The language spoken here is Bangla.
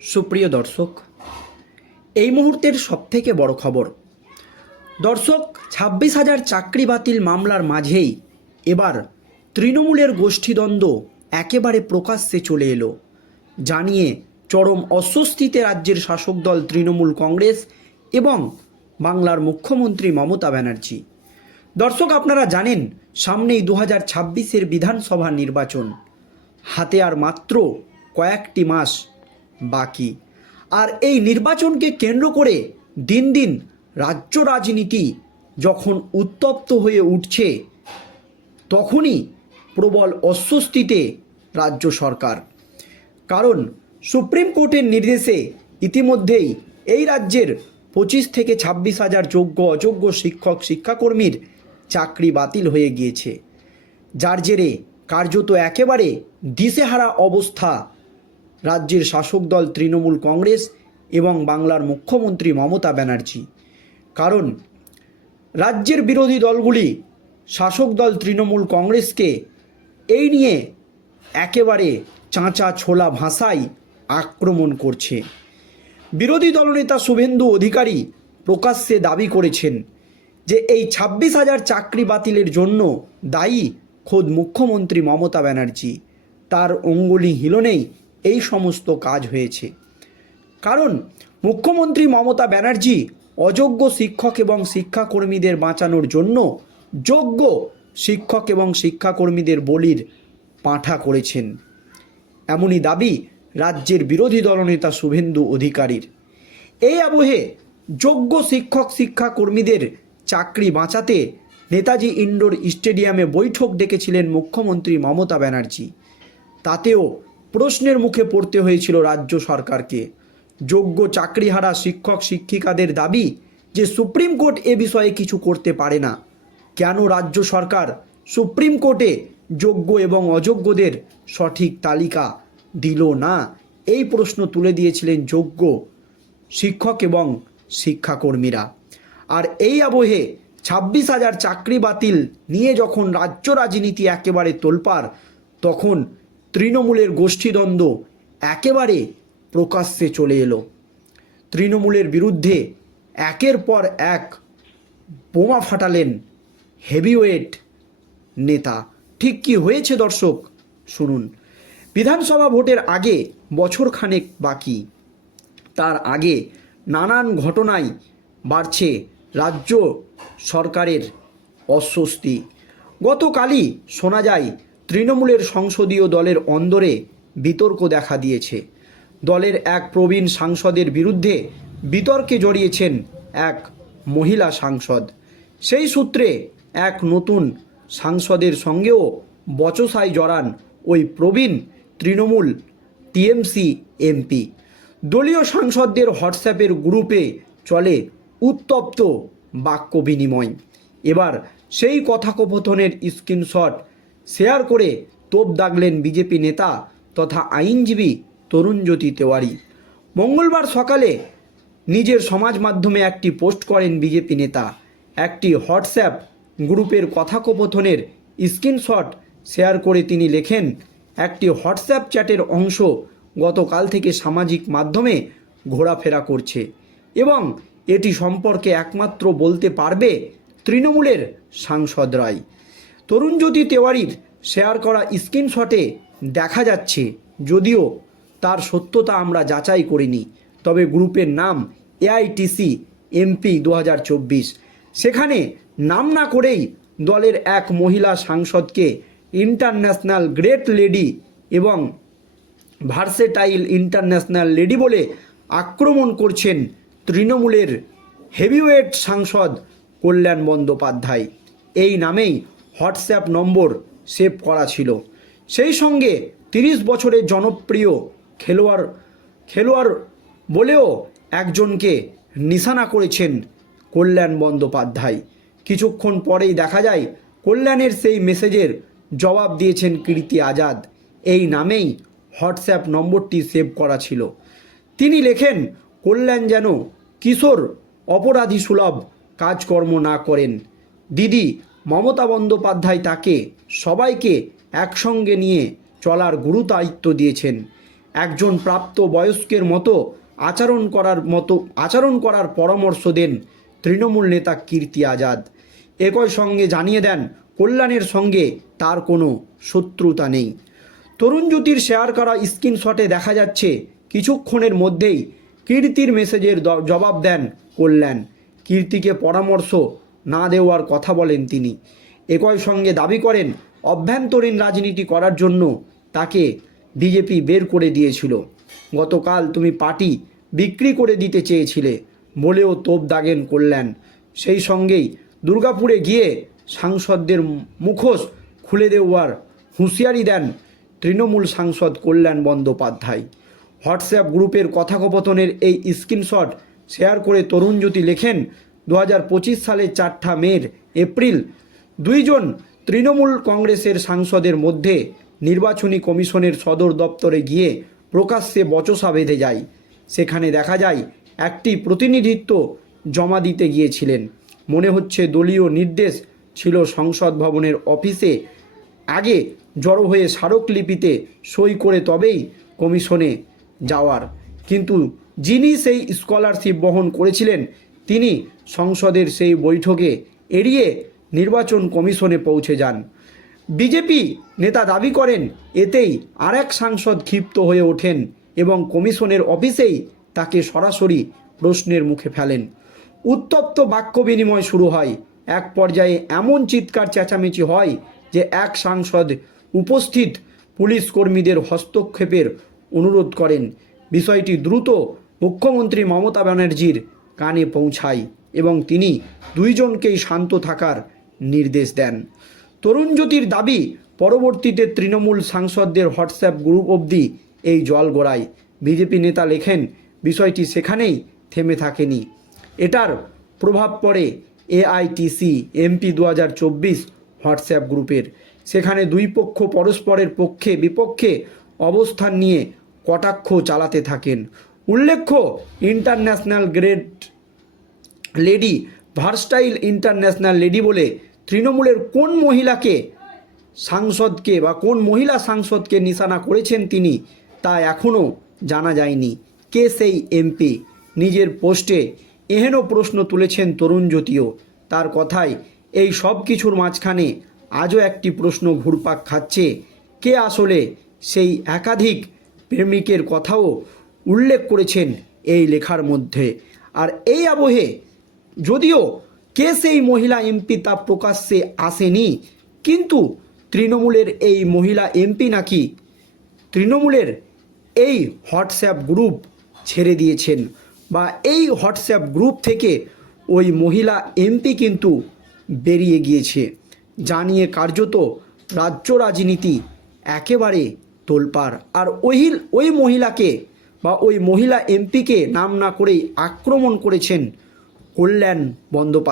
সুপ্রিয় দর্শক, এই মুহূর্তের সবথেকে বড় খবর। দর্শক, ছাব্বিশ হাজার চাকরি বাতিল মামলার মাঝেই এবার তৃণমূলের গোষ্ঠীদ্বন্দ্ব একেবারে প্রকাশ্যে চলে এলো। জানিয়ে চরম অস্বস্তিতে রাজ্যের শাসক দল তৃণমূল কংগ্রেস এবং বাংলার মুখ্যমন্ত্রী মমতা ব্যানার্জি। দর্শক, আপনারা জানেন, সামনেই দু হাজার ছাব্বিশের বিধানসভা নির্বাচন। হাতে আর মাত্র কয়েকটি মাস বাকি। আর এই নির্বাচনকে কেন্দ্র করে দিন দিন রাজ্য রাজনীতি যখন উত্তপ্ত হয়ে উঠছে, তখনই প্রবল অস্বস্তিতে রাজ্য সরকার। কারণ সুপ্রিম কোর্টের নির্দেশে ইতিমধ্যেই এই রাজ্যের পঁচিশ থেকে ছাব্বিশ হাজার যোগ্য অযোগ্য শিক্ষক, শিক্ষাকর্মীর চাকরি বাতিল হয়ে গিয়েছে। যার জেরে কার্যত একেবারে দিশেহারা অবস্থা রাজ্যের শাসক দল তৃণমূল কংগ্রেস এবং বাংলার মুখ্যমন্ত্রী মমতা ব্যানার্জি। কারণ, রাজ্যের বিরোধী দলগুলি শাসক দল তৃণমূল কংগ্রেসকে এই নিয়ে একেবারে চাঁচা ছোলা ভাষায় আক্রমণ করছে। বিরোধী দলনেতা শুভেন্দু অধিকারী প্রকাশ্যে দাবি করেছেন যে এই ছাব্বিশ হাজার চাকরি বাতিলের জন্য দায়ী খোদ মুখ্যমন্ত্রী মমতা ব্যানার্জি। তার অঙ্গুলি হিলনেই এই সমস্ত কাজ হয়েছে। কারণ মুখ্যমন্ত্রী মমতা ব্যানার্জি অযোগ্য শিক্ষক এবং শিক্ষাকর্মীদের বাঁচানোর জন্য যোগ্য শিক্ষক এবং শিক্ষাকর্মীদের বলির পাঁঠা করেছেন। এমনই দাবি রাজ্যের বিরোধী দলনেতা শুভেন্দু অধিকারীর। এই আবহে যোগ্য শিক্ষক, শিক্ষাকর্মীদের চাকরি বাঁচাতে নেতাজি ইন্ডোর স্টেডিয়ামে বৈঠক ডেকেছিলেন মুখ্যমন্ত্রী মমতা ব্যানার্জি। তাতেও প্রশ্নের মুখে পড়তে হয়েছিল রাজ্য সরকারকে। যোগ্য চাকরিহারা শিক্ষক শিক্ষিকাদের দাবি যে সুপ্রিম কোর্ট এ বিষয়ে কিছু করতে পারে না। কেন রাজ্য সরকার সুপ্রিম কোর্টে যোগ্য এবং অযোগ্যদের সঠিক তালিকা দিল না? এই প্রশ্ন তুলে দিয়েছিলেন যোগ্য শিক্ষক এবং শিক্ষাকর্মীরা। আর এই আবহে ছাব্বিশ হাজার চাকরি বাতিল নিয়ে যখন রাজ্য রাজনীতি একেবারে তোলপাড়, তখন তৃণমূলের গোষ্ঠীদ্বন্দ্ব একেবারে প্রকাশ্যে চলে এলো। তৃণমূলের বিরুদ্ধে একের পর এক বোমা ফাটালেন হেভিওয়েট নেতা। ঠিক কি হয়েছে দর্শক, শুনুন। বিধানসভা ভোটের আগে বছরখানেক বাকি। তার আগে নানান ঘটনায় বাড়ছে রাজ্য সরকারের অস্বস্তি। গতকালই শোনা যায় তৃণমূলের সংসদীয় দলের অন্দরে বিতর্ক দেখা দিয়েছে। দলের এক প্রবীণ সাংসদের বিরুদ্ধে বিতর্কে জড়িয়েছেন এক মহিলা সাংসদ। সেই সূত্রে এক নতুন সাংসদের সঙ্গেও বচসায় জড়ান ওই প্রবীণ তৃণমূল টিএমসি এমপি। দলীয় সাংসদদের হোয়াটসঅ্যাপের গ্রুপে চলে উত্তপ্ত বাক্য বিনিময়। এবার সেই কথাকথনের স্ক্রিনশট শেয়ার করে তোপ দাগলেন বিজেপি নেতা তথা আইনজীবী তরুণজ্যোতি তেওয়ারি। মঙ্গলবার সকালে নিজের সমাজ মাধ্যমে একটি পোস্ট করেন বিজেপি নেতা। একটি হোয়াটসঅ্যাপ গ্রুপের কথাকথনের স্ক্রিনশট শেয়ার করে তিনি লেখেন, একটি হোয়াটসঅ্যাপ চ্যাটের অংশ গতকাল থেকে সামাজিক মাধ্যমে ঘোরাফেরা করছে এবং এটি সম্পর্কে একমাত্র বলতে পারবে তৃণমূলের সাংসদরাই। তরুণজ্যোতি তেওয়ারির শেয়ার করা স্ক্রিনশটে দেখা যাচ্ছে, যদিও তার সত্যতা আমরা যাচাই করিনি। তবে গ্রুপের নাম এআইটিসি এমপি দু হাজার চব্বিশ। সেখানে নাম না করেই দলের এক মহিলা সাংসদকে ইন্টারন্যাশনাল গ্রেট লেডি এবং ভার্সেটাইল ইন্টারন্যাশনাল লেডি বলে আক্রমণ করছেন তৃণমূলের হেভিওয়েট সাংসদ কল্যাণ বন্দ্যোপাধ্যায়। এই নামেই হোয়াটসঅ্যাপ নম্বর সেভ করা ছিল। সেই সঙ্গে তিরিশ বছরের জনপ্রিয় খেলোয়াড় খেলোয়াড় বলেও একজনকে নিশানা করেছেন কল্যাণ বন্দ্যোপাধ্যায়। কিছুক্ষণ পরেই দেখা যায়, কল্যাণের সেই মেসেজের জবাব দিয়েছেন কীর্তি আজাদ। এই নামেই হোয়াটসঅ্যাপ নম্বরটি সেভ করা ছিল। তিনি লেখেন, কল্যাণ যেন কিশোর অপরাধী সুলভ কাজকর্ম না করেন। দিদি মমতা বন্দ্যোপাধ্যায় তাকে সবাইকে একসঙ্গে নিয়ে চলার গুরুদায়িত্ব দিয়েছেন। একজন প্রাপ্ত বয়স্কের মতো আচরণ করার মতো, আচরণ করার পরামর্শ দেন তৃণমূল নেতা কীর্তি আজাদ। একই সঙ্গে জানিয়ে দেন, কল্যাণের সঙ্গে তার কোনো শত্রুতা নেই। তরুণ জ্যোতির শেয়ার করা স্ক্রিনশটে দেখা যাচ্ছে, কিছুক্ষণের মধ্যেই কীর্তির মেসেজের জবাব দেন কল্যাণ। কীর্তিকে পরামর্শ না দেওয়ার কথা বলেন তিনি। একই সঙ্গে দাবি করেন, অভ্যন্তরীণ রাজনীতি করার জন্য তাকে বিজেপি বের করে দিয়েছিল। গতকাল তুমি পার্টি বিক্রি করে দিতে চেয়েছিলে, বলেও তোপ দাগেন করলেন। সেই সঙ্গেই দুর্গাপুরে গিয়ে সাংসদদের মুখোশ খুলে দেওয়ার হুঁশিয়ারি দেন তৃণমূল সাংসদ কল্যাণ বন্দ্যোপাধ্যায়। হোয়াটসঅ্যাপ গ্রুপের কথোপকথনের এই স্ক্রিনশট শেয়ার করে তরুণ জ্যোতি লেখেন দু সালের চারটা মের এপ্রিল দুইজন তৃণমূল কংগ্রেসের সাংসদের মধ্যে নির্বাচনী কমিশনের সদর দপ্তরে গিয়ে প্রকাশ্যে বচসা বেঁধে যায়। সেখানে দেখা যায়, একটি প্রতিনিধিত্ব জমা দিতে গিয়েছিলেন। মনে হচ্ছে দলীয় নির্দেশ ছিল সংসদ ভবনের অফিসে আগে জড়ো হয়ে স্মারকলিপিতে সই করে তবেই কমিশনে যাওয়ার। কিন্তু যিনি সেই স্কলারশিপ বহন করেছিলেন তিনি সংসদের সেই বৈঠকে এড়িয়ে নির্বাচন কমিশনে পৌঁছে যান। বিজেপি নেতা দাবি করেন, এতেই আরেক সাংসদ ক্ষিপ্ত হয়ে ওঠেন এবং কমিশনের অফিসেই তাকে সরাসরি প্রশ্নের মুখে ফেলেন। উত্তপ্ত বাক্য বিনিময় শুরু হয়। এক পর্যায়ে এমন চিৎকার চেঁচামেচি হয় যে এক সাংসদ উপস্থিত পুলিশ কর্মীদের হস্তক্ষেপের অনুরোধ করেন। বিষয়টি দ্রুত মুখ্যমন্ত্রী মমতা ব্যানার্জির কানে পৌঁছায় এবং তিনি দুইজনকেই শান্ত থাকার নির্দেশ দেন। তরুণ জ্যোতির দাবি, পরবর্তীতে তৃণমূল সাংসদদের হোয়াটসঅ্যাপ গ্রুপ অবধি এই জল গড়ায় বিজেপি নেতা লেখেন, বিষয়টি সেখানেই থেমে থাকেনি। এটার প্রভাব পড়ে এআইটিসি এমপি দু হাজার চব্বিশ হোয়াটসঅ্যাপ গ্রুপের। সেখানে দুই পক্ষ পরস্পরের পক্ষে বিপক্ষে অবস্থান নিয়ে কটাক্ষ চালাতে থাকেন। উল্লেখ্য international grade lady versatile international lady বলে তৃণমূলের কোন মহিলাকে সাংসদকে বা কোন মহিলা সাংসদকে নিশানা করেছেন তিনি তা এখনও জানা যায়নি। কে সেই এমপি? নিজের পোস্টে এহেন প্রশ্ন তুলেছেন তরুণ জ্যোতিও। তার কথায় এই সব কিছুর মাঝখানে আজও একটি প্রশ্ন ঘুরপাক খাচ্ছে, কে আসলে সেই একাধিক প্রেমিকের কথাও উল্লেখ করেছেন এই লেখার মধ্যে। আর এই আবহে যদিও কে সেই মহিলা এমপি তা প্রকাশ্যে আসেনি, কিন্তু তৃণমূলের এই মহিলা এমপি নাকি তৃণমূলের এই হোয়াটসঅ্যাপ গ্রুপ ছেড়ে দিয়েছেন বা এই হোয়াটসঅ্যাপ গ্রুপ থেকে ওই মহিলা এমপি কিন্তু বেরিয়ে গিয়েছে। জানিয়ে কার্যত রাজ্য রাজনীতি একেবারে তোলপাড়। আর ওই ওই মহিলাকে বা ওই মহিলা এমপিকে নাম না করেই আক্রমণ করেছেন কল্যাণ বন্দ্যোপাধ্যায়।